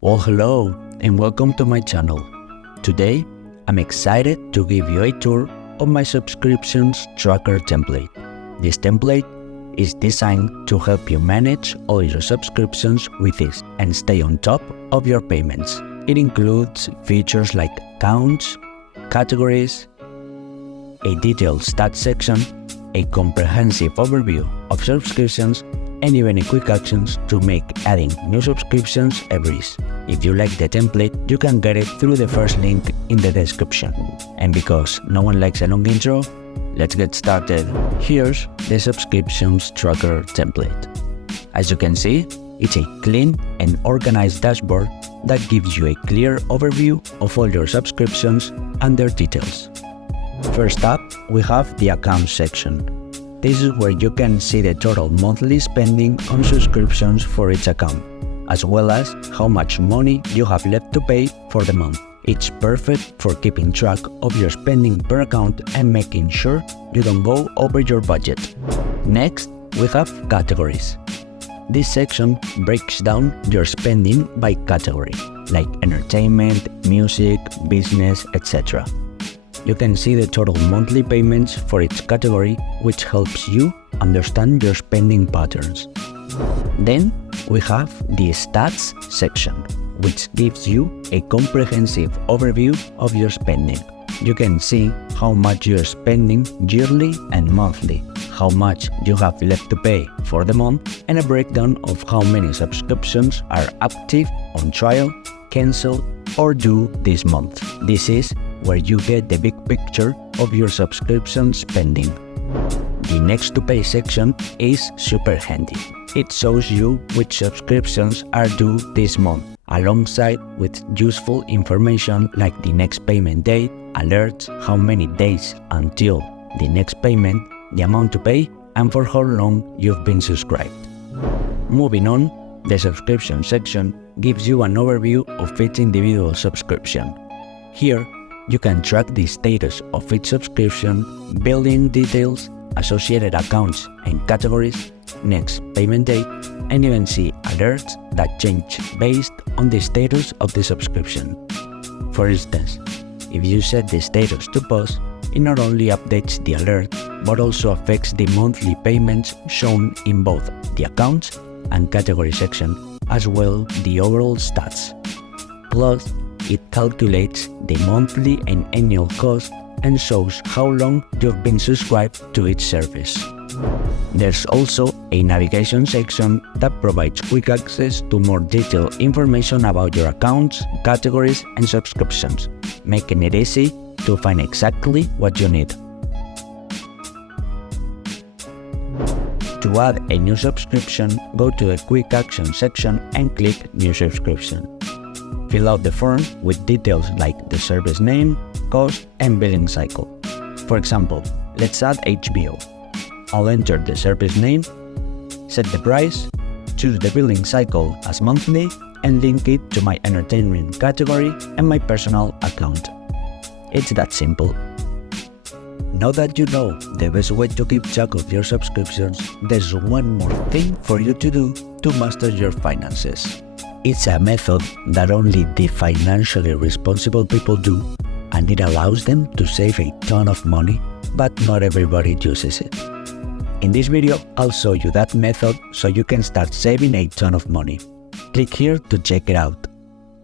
Well, hello and welcome to my channel. Today, I'm excited to give you a tour of my subscriptions tracker template. This template is designed to help you manage all your subscriptions with ease and stay on top of your payments. It includes features like accounts, categories, a detailed stats section, a comprehensive overview of subscriptions, and even a quick actions to make adding new subscriptions a breeze. If you like the template, you can get it through the first link in the description. And because no one likes a long intro, let's get started. Here's the subscriptions tracker template. As you can see, it's a clean and organized dashboard that gives you a clear overview of all your subscriptions and their details. First up, we have the accounts section. This is where you can see the total monthly spending on subscriptions for each account, as well as how much money you have left to pay for the month. It's perfect for keeping track of your spending per account and making sure you don't go over your budget. Next, we have categories. This section breaks down your spending by category, like entertainment, music, business, etc. You can see the total monthly payments for each category, which helps you understand your spending patterns. Then we have the stats section, which gives you a comprehensive overview of your spending. You can see how much you're spending yearly and monthly, how much you have left to pay for the month, and a breakdown of how many subscriptions are active, on trial, cancelled, or due this month. This is where you get the big picture of your subscription spending. The next to pay section is super handy. It shows you which subscriptions are due this month, alongside with useful information like the next payment date, alerts, how many days until the next payment, the amount to pay, and for how long you've been subscribed. Moving on, the subscription section gives you an overview of each individual subscription. Here, you can track the status of each subscription, billing details, associated accounts and categories, next payment date, and even see alerts that change based on the status of the subscription. For instance, if you set the status to pause, it not only updates the alert, but also affects the monthly payments shown in both the accounts and category section, as well the overall stats. Plus, it calculates the monthly and annual cost and shows how long you've been subscribed to each service. There's also a navigation section that provides quick access to more detailed information about your accounts, categories, and subscriptions, making it easy to find exactly what you need. To add a new subscription, go to the Quick Action section and click New Subscription. Fill out the form with details like the service name, cost, and billing cycle. For example, let's add HBO. I'll enter the service name, set the price, choose the billing cycle as monthly, and link it to my entertainment category and my personal account. It's that simple. Now that you know the best way to keep track of your subscriptions, there's one more thing for you to do to master your finances. It's a method that only the financially responsible people do, and it allows them to save a ton of money, but not everybody uses it. In this video, I'll show you that method so you can start saving a ton of money. Click here to check it out.